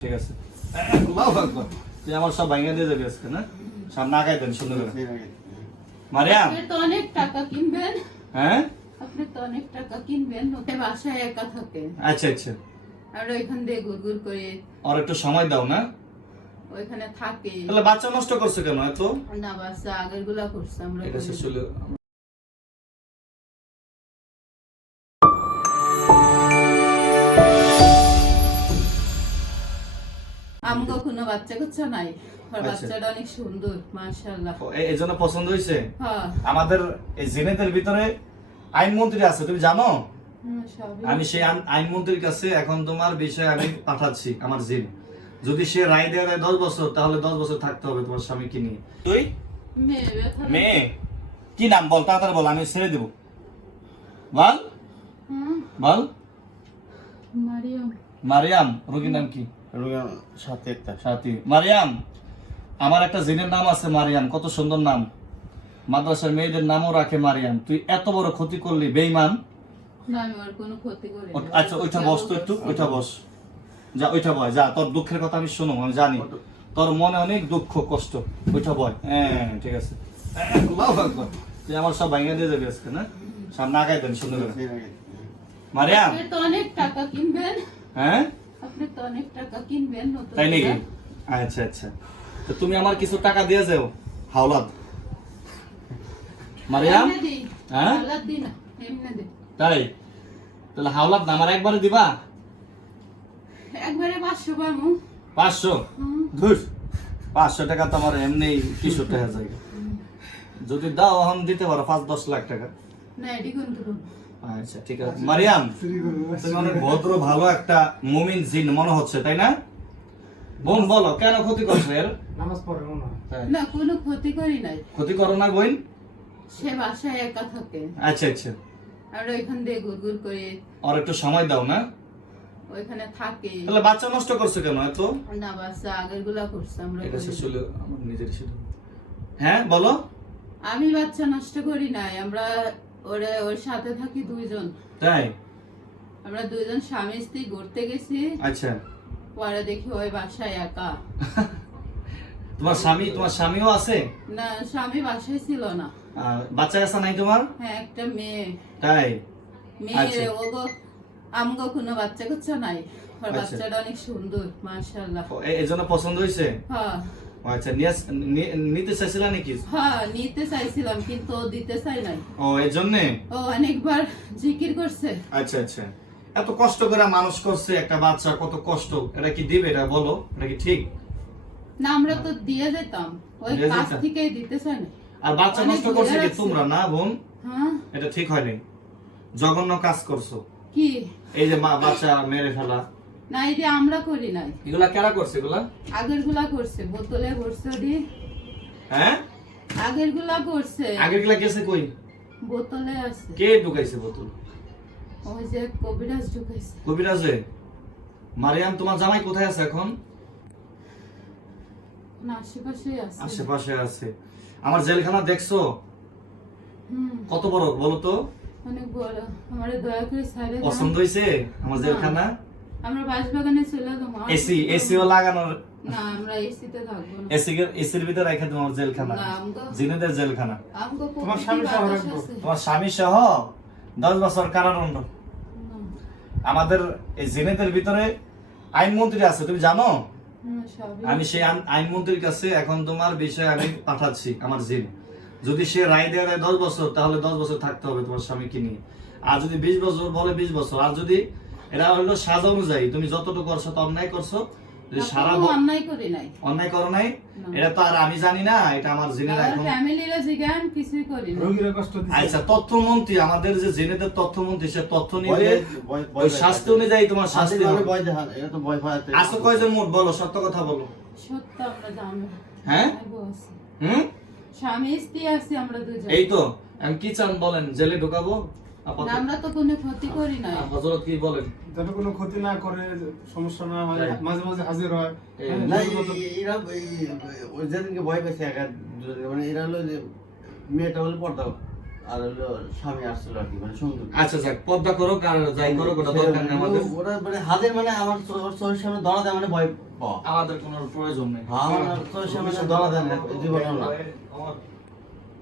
ঠিক আছে। আল্লাহু আকবার। তুই আমার সব ভাঙিয়ে দিয়ে যাবি আজকে না? সামনে আগাই দেন সুন্দর করে। মারিয়াম, আপনি তো অনেক টাকা কিনবেন। হ্যাঁ? আপনি তো অনেক টাকা কিনবেন, ওকে বাসায় একা থাকে। আচ্ছা আচ্ছা। আর ওইখান দিয়ে গুড়গুড় করে আর একটু সময় দাও না? ওইখানে থাকে। তাহলে বাচ্চা নষ্ট করছে কেন এত? না বাচ্চা আগের গুলা করছে আমরা এটা শেষ হলো। আমগো কোনো বাচ্চা কাচ্চা নাই। আর আচ্ছা। বাচ্চাটা অনেক সুন্দর মাশাআল্লাহ। এই জন্য পছন্দ হয়েছে। হ্যাঁ আমাদের এই জিনেদের ভিতরে আইনমন্ত্রী আছে, তুমি জানো? সবই আমি সেই আইনমন্ত্রীর কাছে এখন তোমার বিষয়ে আমি পাঠাচ্ছি আমার জিন। যদি সে রায় দেয় 10 বছর, তাহলে 10 বছর থাকতে হবে তোমার স্বামীকে নিয়ে। তুই মেয়ে ব্যথা মেয়ে কি নাম বল, তাড়াতাড়ি বল, আমি ছেড়ে দেব। বল হুম, বল। মারিয়াম। মারিয়াম, রোগীর নাম কি? সাথী। মারিয়াম, আমার একটা জিনের নাম আছে মারিয়াম, কত সুন্দর নাম। মাদ্রাসার মেয়েদের নামও রাখে মারিয়াম। তুই এত বড় ক্ষতি করলি, বেঈমান। না আমি আর কোনো ক্ষতি করি না। আচ্ছা ওইটা বস তো একটু, ওইটা বস। যা ওইটা বয়, যা, তোর দুঃখের কথা আমি শুনো, আমি জানি তোর মনে অনেক দুঃখ কষ্ট। ওইটা বয়। হ্যাঁ ঠিক আছে। আল্লাহু আকবার। তুই আমার সব ভাঙিয়ে দিয়ে যাবি আজকে না? সামনে আগাই দেন সুন্দর করে। মারিয়াম, আপনি তো অনেক টাকা কিনবেন। হ্যাঁ আপনি তো অনেক টাকা কিনবেন নতুন তাই নাকি? করে। আচ্ছা আচ্ছা। তো তুমি আমার কিছু টাকা দিয়ে যাও, হাওলাত। মারিয়াম, এমনি দিই। হ্যাঁ? হালাত দিই না, এমনি দিই। তাই? তাহলে হাওলাত না আমার একবারে দিবা? একবারে 500 পামু। 500? হুম, ধুর, 500 টাকা তো আমার এমনি কিশোর টাকা যায়। যদি দাও এখন দিতে পারো 5-10 লাখ টাকা। না এটি কিন্তু আচ্ছা ঠিক আছে। মারিয়াম, তুমি অনেক ভদ্র ভালো একটা মুমিন জিন মনে হচ্ছে, তাই না? বোন বলো, কেন ক্ষতি করছো এর? নামাজ পড়ে না। তাই। না কোনো ক্ষতি করি নাই। ক্ষতি করো না বোন? সে বাসায় একা থাকে। আচ্ছা আচ্ছা। আর ওইখান দিয়ে গুড়গুড় করে আর একটু সময় দাও না? ওইখানে থাকে। তাহলে বাচ্চা নষ্ট করছে কেন এত? না বাচ্চা আগের গুলা করছে আমরা এটা করি শেষ না। হলো আমার নিজের ছিল। হ্যাঁ বলো। আমি বাচ্চা নষ্ট করি নাই, আমরা ওর সাথে থাকি দুইজন। তাই? আমরা দুইজন স্বামী স্ত্রী ঘুরতে গেছি, আচ্ছা। পরে দেখি ওই বাসায় একা। তোমার স্বামীও আছে? না স্বামী বাসায় ছিল না। বাচ্চা কাচ্চা নাই তোমার? হ্যাঁ একটা মেয়ে। তাই? মেয়ে আচ্ছা। ওগো আমগো কোনো বাচ্চা কাচ্চা নাই। আর আচ্ছা। বাচ্চাটা অনেক সুন্দর মাশাআল্লাহ। এই জন্য পছন্দ হয়েছে? হ্যাঁ আচ্ছা, নিতে চাইছিলা নাকি? হ্যাঁ নিতে চাইছিলাম কিন্তু ও দিতে চাই নাই। ও এই জন্যে? ও অনেকবার জিকির করছে। আচ্ছা আচ্ছা। এত কষ্ট করে মানুষ করছে একটা বাচ্চা, কত কষ্ট, এটা কি দিবে? এটা বলো, এটা কি ঠিক? না আমরা তো দিয়ে যেতাম, ওই দিয়ে কাছ যেতাম? থেকেই দিতে চাই না। আর বাচ্চা অনেক নষ্ট করছে দূরে কি আছে। তোমরা না বোন? হ্যাঁ এটা ঠিক হয়নি, জঘন্য কাজ করছো। কি? এই যে বাচ্চা মেরে ফেলা, না এটা আমরা করি নাই, এগুলা কেরা করছে এগুলা? আগের গুলা করছে, বোতলে করছে ওটি। হ্যাঁ আগের গুলা করছে, আগের গুলা গেছে কই? বোতলে আছে। কে ঢুকাইছে বোতল? ওই যে কবিরাজ ঢুকাইছে। কবিরাজে? মারিয়াম, তোমার জামাই কোথায় আছে এখন? না আশেপাশেই আছে। আশেপাশে আছে। আমার জেলখানা দেখছো হুম কত বড় বলো তো? অনেক বড়। আমারে দয়া করে সাইডে দাও। পছন্দ হয়েছে আমার জেলখানা? আমরা বাসবাগানে চলে যাবো। এসিও লাগানোর? না আমরা এসিতে থাকবো না। এসির ভিতরে রেখে তোমার জেলখানা, না আমগো জিনেদের জেলখানা। আমগো তোমার প্রকৃতি স্বামী সহ বাতাস রাখবো। আছে। তোমার স্বামী সহ 10 বছর কারাদণ্ড। না, আমাদের এই জিনেদের ভিতরে আইনমন্ত্রী আছে, তুমি জানো? সবই আমি সেই আইনমন্ত্রীর কাছে এখন তোমার বিষয়ে আমি পাঠাচ্ছি আমার জিন। যদি সে রায় দেয় 10 বছর, তাহলে 10 বছর থাকতে হবে তোমার স্বামীকে নিয়ে। আর যদি 20 বছর বলে 20 বছর। আর যদি এটা হলো সাজা অনুযায়ী, তুমি যতটুকু করছো তো অন্যায় করছো, যদি সারা কোনো অন্যায় করি নাই। অন্যায় করো নাই, না। এটা তো আর আমি জানি না, এটা আমার জিনের আমার এখন। ফ্যামিলিরা জিগান কিছুই করি না। রোগীরা কষ্ট দিচ্ছে। আচ্ছা, তথ্যমন্ত্রী, আমাদের যে জেনেদের তথ্যমন্ত্রী, সে তথ্য নিবে, ওই শাস্তি অনুযায়ী তোমার শাস্তি হবে। আসো কয়জন মোট বলো, সত্য কথা বলো। সত্য আমরা জানো। হ্যাঁ? বলছি। হুম? স্বামী স্ত্রী আছি আমরা দুজন। এই তো, আমি কি চান বলেন, জেলে ঢুকাবো? না, আমরা তো কোনো ক্ষতি করি নাই। হযরত কি বলেন? যাতে কোনো ক্ষতি না করে, সমস্যা না হয়, তাই। মাঝে মাঝে হাজির হয়। এই, হ্যাঁ, না, যত- এরা ওই যেদিনকে ভয় পেয়েছে একা, মানে এরা হলো যে মেয়েটা হলো পর্দা আর হলো স্বামী আসছিল আর কি, মানে সুন্দর। আচ্ছা যাক, পর্দা করো আর যাই করো, ওটা দরকার নেই আমাদের। ওরা মানে হাতের মানে আমার চোখের সামনে ধরা দেয় মানে ভয় পাওয়া। আমাদের কোনো প্রয়োজন নেই। আমার চোখের সামনে ধরা দেয় না, জীবনেও না। আমার